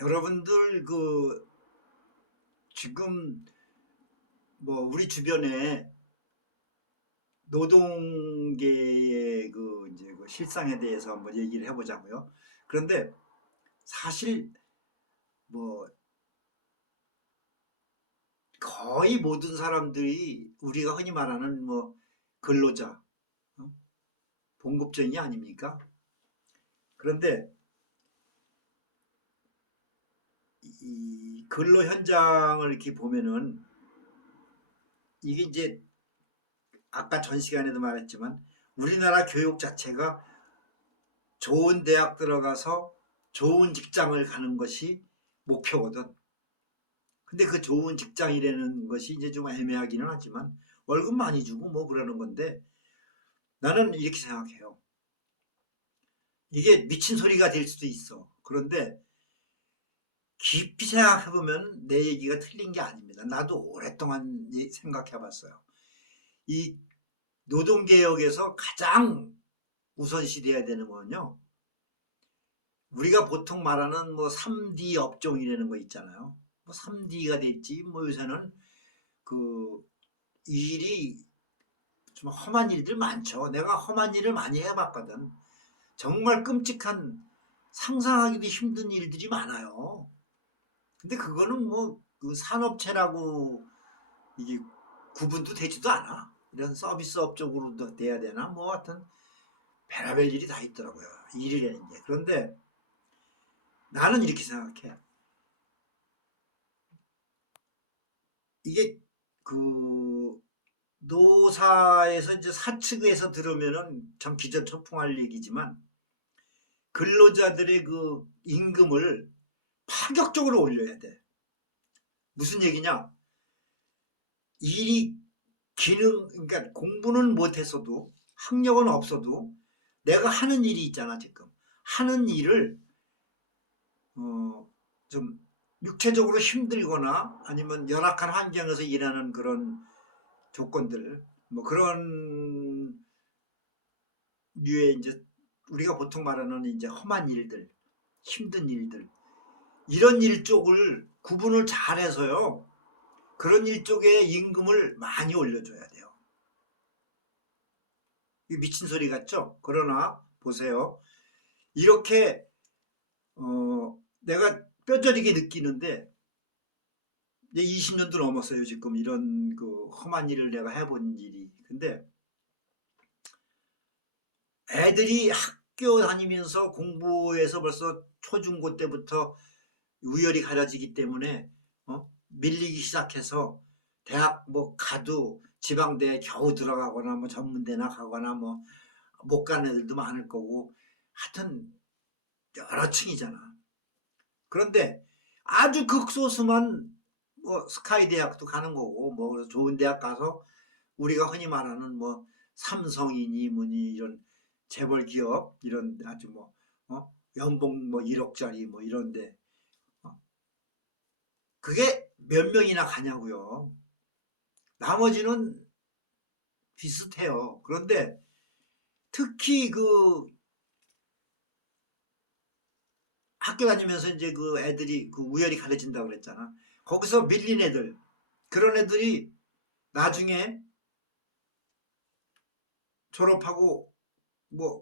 여러분들 지금 우리 주변에 노동계의 이제 실상에 대해서 한번 얘기를 해보자고요. 그런데 사실 뭐 거의 모든 사람들이 우리가 흔히 말하는 근로자, 어? 봉급쟁이 아닙니까? 그런데 이 근로 현장을 이렇게 보면은 이게 이제 아까 전 시간에도 말했지만 우리나라 교육 자체가 좋은 대학 들어가서 좋은 직장을 가는 것이 목표거든. 근데 그 좋은 직장이라는 것이 이제 좀 애매하기는 하지만 월급 많이 주고 그러는 건데, 나는 이렇게 생각해요. 이게 미친 소리가 될 수도 있어. 그런데 깊이 생각해보면 내 얘기가 틀린 게 아닙니다. 나도 오랫동안 생각해봤어요. 이 노동개혁에서 가장 우선시 돼야 되는 건요, 우리가 보통 말하는 3D 업종이라는 거 있잖아요. 3D가 됐지 요새는 그 일이 좀 험한 일들 많죠. 내가 험한 일을 많이 해봤거든. 정말 끔찍한, 상상하기도 힘든 일들이 많아요. 근데 그거는 그 산업체라고 이게 구분도 되지도 않아. 이런 서비스업 쪽으로도 돼야 되나 하여튼 별의별 일이 다 있더라고요, 일이라는 게. 그런데 나는 이렇게 생각해. 이게 그 노사에서 이제 사측에서 들으면은 참 기절초풍할 얘기지만, 근로자들의 그 임금을 파격적으로 올려야 돼. 무슨 얘기냐? 일이 그러니까 공부는 못했어도, 학력은 없어도 내가 하는 일이 있잖아. 지금 하는 일을 좀 육체적으로 힘들거나 아니면 열악한 환경에서 일하는 그런 조건들, 그런 류의 이제 우리가 보통 말하는 이제 험한 일들, 힘든 일들, 이런 일 쪽을 구분을 잘해서요, 그런 일 쪽에 임금을 많이 올려줘야 돼요. 미친 소리 같죠? 그러나 보세요. 이렇게 내가 뼈저리게 느끼는데, 이제 20년도 넘었어요. 지금 이런 그 험한 일을 내가 해본 일이. 근데 애들이 학교 다니면서 공부해서 벌써 초중고 때부터 우열이 가려지기 때문에 밀리기 시작해서 대학 가도 지방대에 겨우 들어가거나 전문대나 가거나 못 가는 애들도 많을 거고, 하여튼 여러 층이잖아. 그런데 아주 극소수만 스카이 대학도 가는 거고, 좋은 대학 가서 우리가 흔히 말하는 삼성이니 뭐니 이런 재벌 기업, 이런 아주 연봉 1억짜리 이런데, 그게 몇 명이나 가냐고요. 나머지는 비슷해요. 그런데 특히 그 학교 다니면서 이제 그 애들이 그 우열이 가려진다고 그랬잖아. 거기서 밀린 애들, 그런 애들이 나중에 졸업하고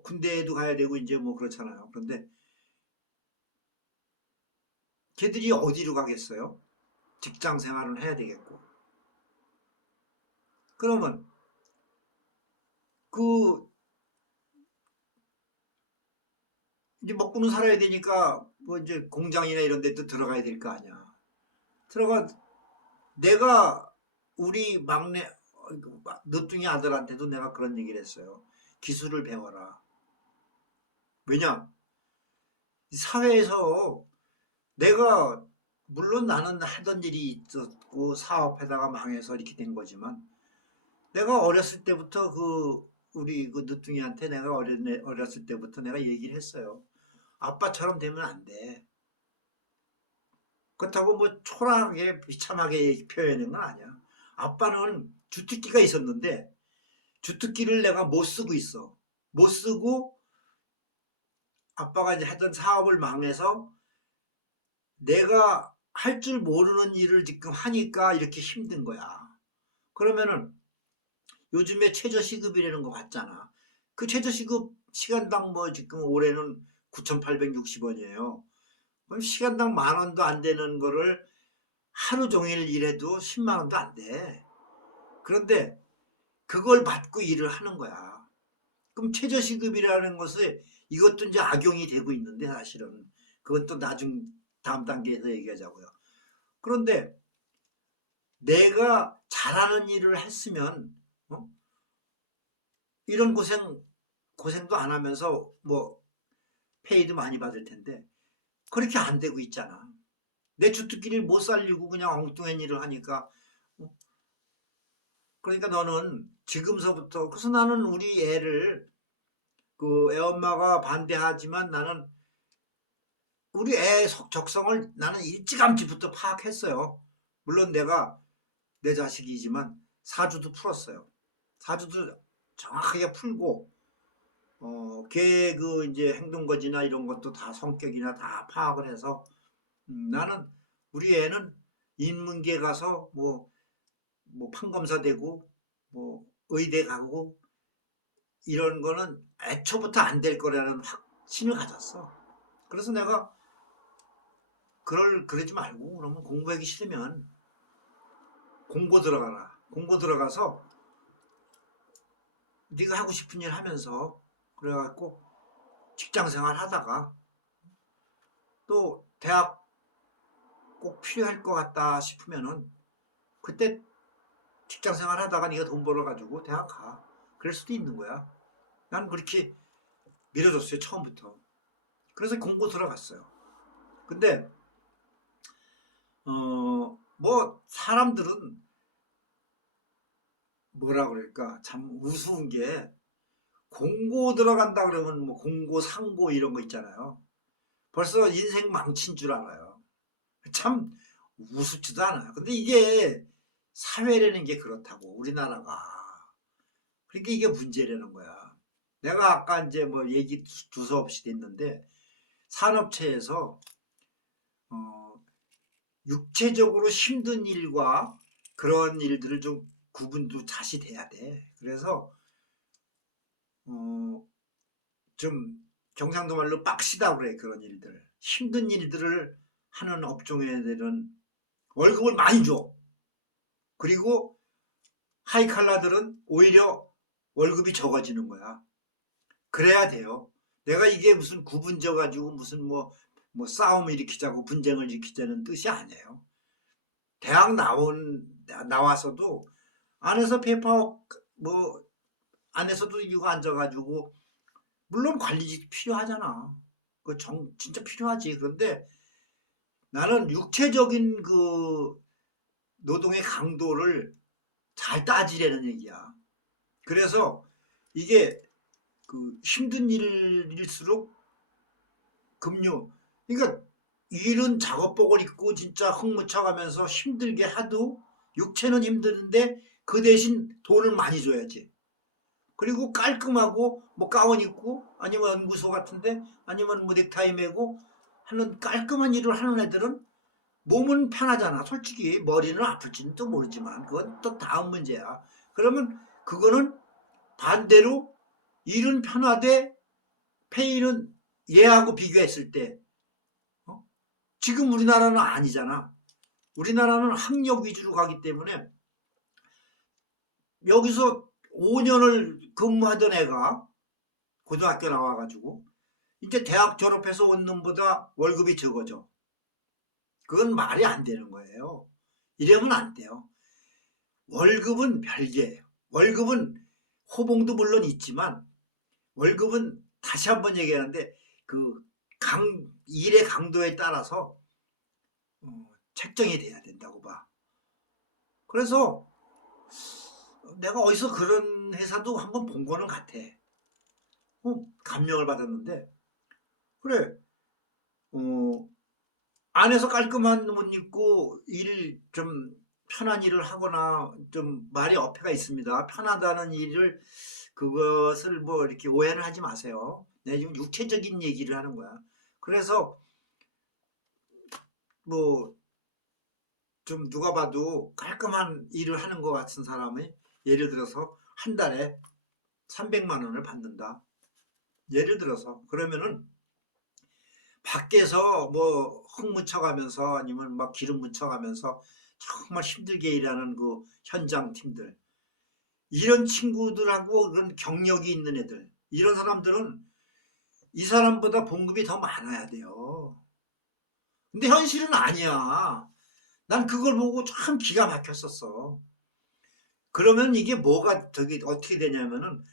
군대에도 가야 되고 이제 그렇잖아요. 그런데 걔들이 어디로 가겠어요? 직장 생활을 해야 되겠고. 그러면 그 이제 먹고는 살아야 되니까 이제 공장이나 이런 데도 들어가야 될 거 아니야. 들어가 내가 우리 막내 늦둥이 아들한테도 내가 그런 얘기를 했어요. 기술을 배워라. 왜냐? 사회에서 내가, 물론 나는 하던 일이 있었고 사업하다가 망해서 이렇게 된 거지만, 내가 어렸을 때부터 우리 그 늦둥이한테 내가 어렸을 때부터 내가 얘기를 했어요. 아빠처럼 되면 안 돼. 그렇다고 초라하게 비참하게 표현하는 건 아니야. 아빠는 주특기가 있었는데 주특기를 내가 못 쓰고 있어. 못 쓰고 아빠가 이제 하던 사업을 망해서 내가 할 줄 모르는 일을 지금 하니까 이렇게 힘든 거야. 그러면은 요즘에 최저시급이라는 거 봤잖아. 그 최저시급 시간당 뭐 지금 올해는 9,860원이에요. 그럼 시간당 10,000원도 안 되는 거를 하루 종일 일해도 10만 원도 안 돼. 그런데 그걸 받고 일을 하는 거야. 그럼 최저시급이라는 것에 이것도 이제 악용이 되고 있는데 사실은 그것도 다음 단계에서 얘기하자고요. 그런데 내가 잘하는 일을 했으면 어? 이런 고생도 안 하면서 뭐 페이도 많이 받을 텐데 그렇게 안 되고 있잖아. 내 주특기를 못 살리고 그냥 엉뚱한 일을 하니까 어? 그러니까 너는 지금서부터 그래서 나는 우리 애를 그 애엄마가 반대하지만 나는 우리 애 적성을 나는 일찌감치부터 파악했어요. 물론 내가 내 자식이지만 사주도 풀었어요. 사주도 정확하게 풀고 걔 그 이제 행동거지나 이런 것도 다 성격이나 다 파악을 해서 나는 우리 애는 인문계 가서 뭐 판검사 되고 뭐 의대 가고 이런 거는 애초부터 안 될 거라는 확신을 가졌어. 그래서 내가 그러지 말고 그러면 공부하기 싫으면 공고 들어가라. 공고 들어가서 네가 하고 싶은 일 하면서 그래갖고 직장 생활 하다가 또 대학 꼭 필요할 것 같다 싶으면은 그때 직장 생활 하다가 네가 돈 벌어가지고 대학 가. 그럴 수도 있는 거야. 난 그렇게 밀어줬어요 처음부터. 그래서 공고 들어갔어요. 근데 뭐 사람들은 뭐라 그럴까 참 우스운 게 공고 들어간다 그러면 뭐 공고 상고 이런 거 있잖아요. 벌써 인생 망친 줄 알아요. 참 우습지도 않아요. 근데 이게 사회라는 게 그렇다고 우리나라가. 그러니까 이게 문제라는 거야. 내가 아까 이제 뭐 얘기 두서없이 됐는데 산업체에서 어, 육체적으로 힘든 일과 그런 일들을 좀 구분도 다시 돼야 돼. 그래서 어, 좀 경상도 말로 빡시다 그래 그런 일들. 힘든 일들을 하는 업종애들은 월급을 많이 줘. 그리고 하이칼라들은 오히려 월급이 적어지는 거야. 그래야 돼요. 내가 이게 무슨 구분져 가지고 무슨 뭐 싸움을 일으키자고 분쟁을 일으키자는 뜻이 아니에요. 대학 나와서도 안에서 페이퍼 뭐 안에서도 이거 앉아가지고 물론 관리직 필요하잖아. 진짜 필요하지. 그런데 나는 육체적인 그 노동의 강도를 잘 따지려는 얘기야. 그래서 이게 그 힘든 일일수록 급료. 그러니까 일은 작업복을 입고 진짜 흙묻혀가면서 힘들게 하도 육체는 힘드는데 그 대신 돈을 많이 줘야지. 그리고 깔끔하고 뭐 가운 입고 아니면 연구소 같은데 아니면 뭐 넥타이 매고 하는 깔끔한 일을 하는 애들은 몸은 편하잖아. 솔직히 머리는 아플지는 또 모르지만 그건 또 다음 문제야. 그러면 그거는 반대로 일은 편하되 페이는 얘하고 비교했을 때 어? 지금 우리나라는 아니잖아. 우리나라는 학력 위주로 가기 때문에 여기서 5년을 근무하던 애가 고등학교 나와가지고 이제 대학 졸업해서 온 놈보다 월급이 적어져. 그건 말이 안 되는 거예요. 이러면 안 돼요. 월급은 별개예요. 월급은 호봉도 물론 있지만 월급은 다시 한번 얘기하는데 그 일의 강도에 따라서 책정이 돼야 된다고 봐. 그래서 내가 어디서 그런 회사도 한번 본 거는 같아. 감명을 받았는데 그래 안에서 깔끔한 옷 입고 일 좀 편한 일을 하거나 좀 말이 어폐가 있습니다. 편하다는 일을 그것을 뭐 이렇게 오해는 하지 마세요. 내가 지금 육체적인 얘기를 하는 거야. 그래서 뭐 좀 누가 봐도 깔끔한 일을 하는 것 같은 사람이 예를 들어서 한 달에 300만 원을 받는다. 예를 들어서 그러면은 밖에서 뭐 흙 묻혀가면서 아니면 막 기름 묻혀가면서 정말 힘들게 일하는 그 현장 팀들, 이런 친구들하고 그런 경력이 있는 애들, 이런 사람들은 이 사람보다 봉급이 더 많아야 돼요. 근데 현실은 아니야. 난 그걸 보고 참 기가 막혔었어. 그러면 이게 뭐가 저기 어떻게 되냐면은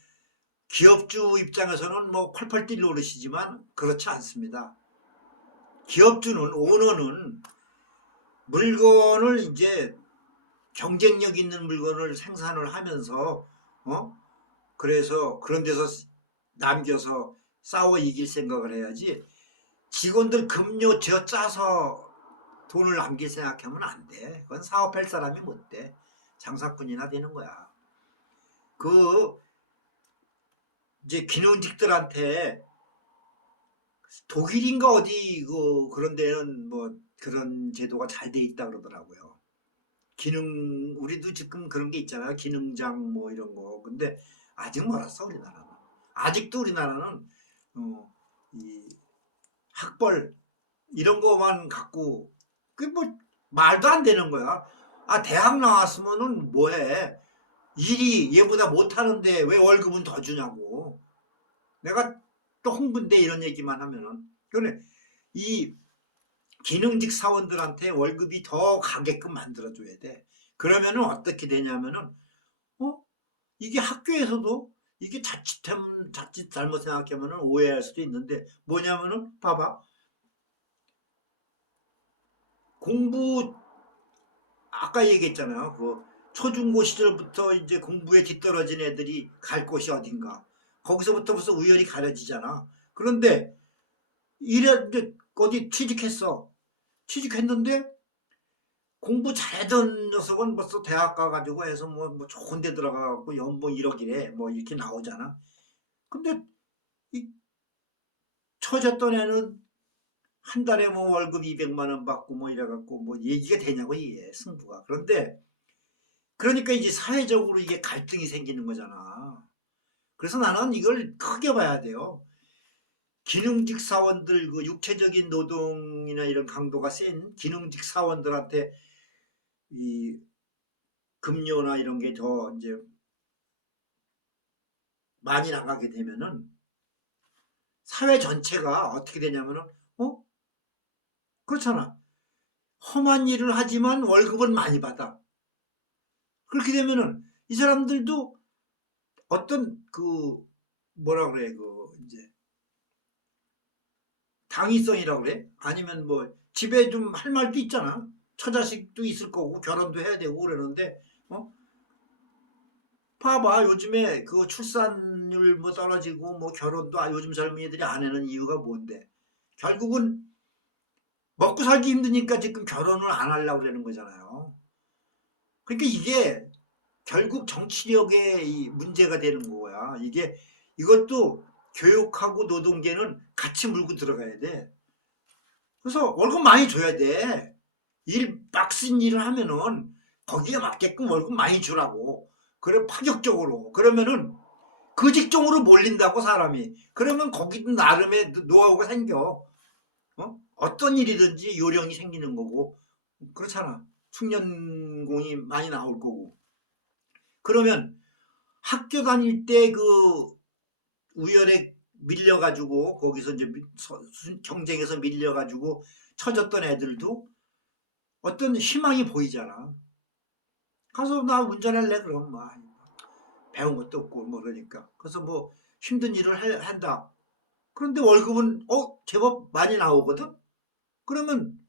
기업주 입장에서는 뭐 펄펄 뛰는 노릇이지만 그렇지 않습니다. 기업주는, 오너는 물건을 이제 경쟁력 있는 물건을 생산을 하면서 그래서 그런 데서 남겨서 싸워 이길 생각을 해야지, 직원들 급료 쥐어 짜서 돈을 남길 생각하면 안 돼. 그건 사업할 사람이 못 돼. 장사꾼이나 되는 거야. 그 이제 기능직들한테 독일인가 어디 그런 데는 뭐 그런 제도가 잘 돼 있다 그러더라고요. 우리도 지금 그런 게 있잖아요. 기능장 뭐 이런 거. 근데 아직 멀었어, 우리나라는. 아직도 우리나라는 이 학벌 이런 거만 갖고 그게 뭐 말도 안 되는 거야. 아, 대학 나왔으면은 뭐해? 일이 얘보다 못하는데 왜 월급은 더 주냐고. 내가 또 홍보인데 이런 얘기만 하면은. 그래, 이 기능직 사원들한테 월급이 더 가게끔 만들어줘야 돼. 그러면은 어떻게 되냐면은, 이게 학교에서도 이게 자칫 잘못 생각하면은 오해할 수도 있는데, 뭐냐면은, 봐봐. 공부, 아까 얘기했잖아요. 그 초중고 시절부터 이제 공부에 뒤떨어진 애들이 갈 곳이 어딘가. 거기서부터 벌써 우연히 가려지잖아. 그런데 이제 어디 취직했어. 취직했는데 공부 잘하던 녀석은 벌써 대학 가가지고 해서 뭐 좋은 데 들어가고 연봉 1억이래 뭐 이렇게 나오잖아. 근데 이 처졌던 애는 한 달에 뭐 월급 200만 원 받고 뭐 이래갖고 뭐 얘기가 되냐고, 이게 승부가. 그런데 그러니까 이제 사회적으로 이게 갈등이 생기는 거잖아. 그래서 나는 이걸 크게 봐야 돼요. 기능직 사원들, 그 육체적인 노동이나 이런 강도가 센 기능직 사원들한테 이 급료나 이런 게 더 이제 많이 나가게 되면은 사회 전체가 어떻게 되냐면은 어 그렇잖아. 험한 일을 하지만 월급은 많이 받아. 그렇게 되면은 이 사람들도 어떤 그 뭐라 그래, 그 이제 당위성이라고 그래? 아니면 뭐 집에 좀 할 말도 있잖아. 처자식도 있을 거고 결혼도 해야 되고 그러는데 어 봐봐, 요즘에 그 출산율 뭐 떨어지고 뭐 결혼도 요즘 젊은이들이 안 하는 이유가 뭔데? 결국은 먹고 살기 힘드니까 지금 결혼을 안 하려고 그러는 거잖아요. 그러니까 이게 결국 정치력의 이 문제가 되는 거야. 이것도 교육하고 노동계는 같이 물고 들어가야 돼. 그래서 월급 많이 줘야 돼. 빡센 일을 하면은 거기에 맞게끔 월급 많이 주라고. 그래, 파격적으로. 그러면은 그 직종으로 몰린다고, 사람이. 그러면 거기도 나름의 노하우가 생겨. 어떤 일이든지 요령이 생기는 거고. 그렇잖아. 숙련공이 많이 나올 거고. 그러면 학교 다닐 때 그 우열에 밀려가지고 거기서 이제 경쟁에서 밀려가지고 처졌던 애들도 어떤 희망이 보이잖아. 가서 나 운전할래 그럼 뭐 배운 것도 없고 뭐 그러니까. 그래서 뭐 힘든 일을 한다. 그런데 월급은 제법 많이 나오거든. 그러면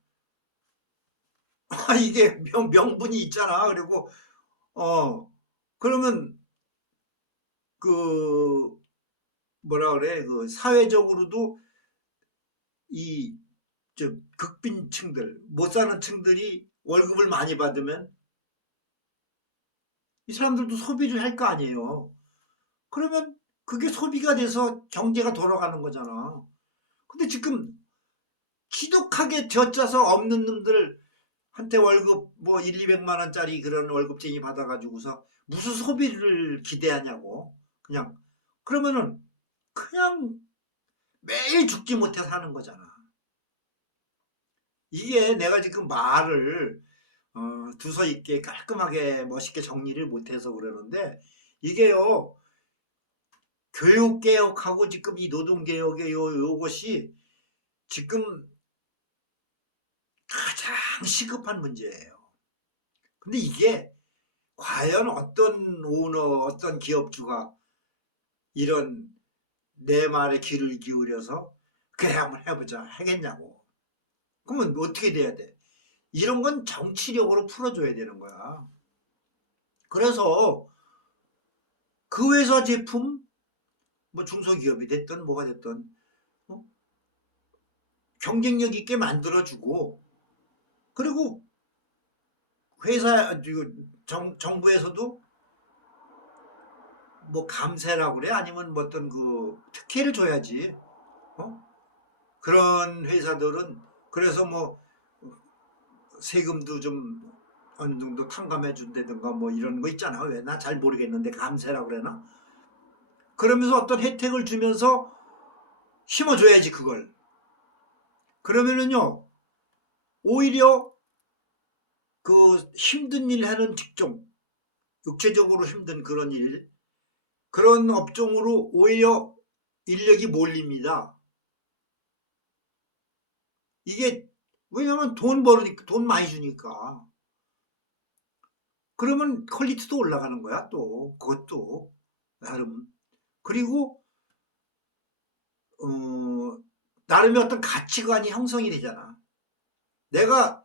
이게 명분이 있잖아. 그리고 그러면 그 뭐라 그래, 그 사회적으로도 이 저 극빈층들, 못 사는 층들이 월급을 많이 받으면 이 사람들도 소비를 할 거 아니에요. 그러면 그게 소비가 돼서 경제가 돌아가는 거잖아. 근데 지금 지독하게 쥐어짜서 없는 놈들 한테 월급 뭐 1, 200만 원짜리 그런 월급쟁이 받아가지고서 무슨 소비를 기대하냐고. 그냥 그러면은 그냥 매일 죽지 못해 사는 거잖아. 이게 내가 지금 말을 두서 있게 깔끔하게 멋있게 정리를 못해서 그러는데, 이게요 교육개혁하고 지금 이 노동개혁의 요것이 지금 가장 시급한 문제예요. 근데 이게 과연 어떤 오너, 어떤 기업주가 이런 내 말에 귀를 기울여서 그래 한번 해보자 하겠냐고. 그러면 어떻게 돼야 돼? 이런 건 정치력으로 풀어줘야 되는 거야. 그래서 그 회사 제품, 뭐 중소기업이 됐든 뭐가 됐든 경쟁력 있게 만들어주고, 그리고 회사 정부에서도 뭐 감세라고 그래, 아니면 뭐 어떤 그 특혜를 줘야지. 그런 회사들은 그래서 뭐 세금도 좀 어느 정도 탕감해 준다든가 뭐 이런 거 있잖아. 왜 나 잘 모르겠는데 감세라고 그러나? 그러면서 어떤 혜택을 주면서 심어줘야지 그걸. 그러면은요 오히려 그 힘든 일 하는 직종, 육체적으로 힘든 그런 일, 그런 업종으로 오히려 인력이 몰립니다. 이게 왜냐면 돈 벌으니까, 돈 많이 주니까. 그러면 퀄리티도 올라가는 거야. 또 그것도 나름. 그리고 나름의 어떤 가치관이 형성이 되잖아. 내가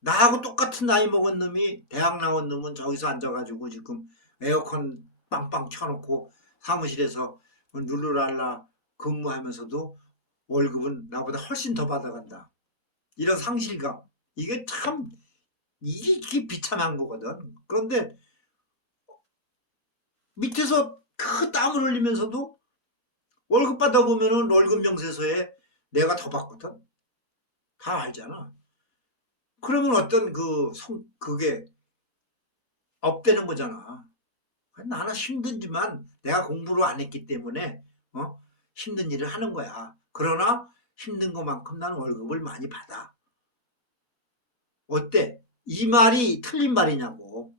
나하고 똑같은 나이 먹은 놈이, 대학 나온 놈은 저기서 앉아가지고 지금 에어컨 빵빵 켜놓고 사무실에서 룰루랄라 근무하면서도 월급은 나보다 훨씬 더 받아간다. 이런 상실감. 이게 참, 이게 비참한 거거든. 그런데 밑에서 그 땀을 흘리면서도 월급 받아보면은 월급 명세서에 내가 더 받거든. 다 알잖아. 그러면 어떤 그게 업되는 거잖아. 나는 힘들지만 내가 공부를 안 했기 때문에 힘든 일을 하는 거야. 그러나 힘든 것만큼 나는 월급을 많이 받아. 어때? 이 말이 틀린 말이냐고.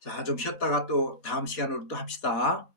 자, 좀 쉬었다가 또 다음 시간으로 또 합시다.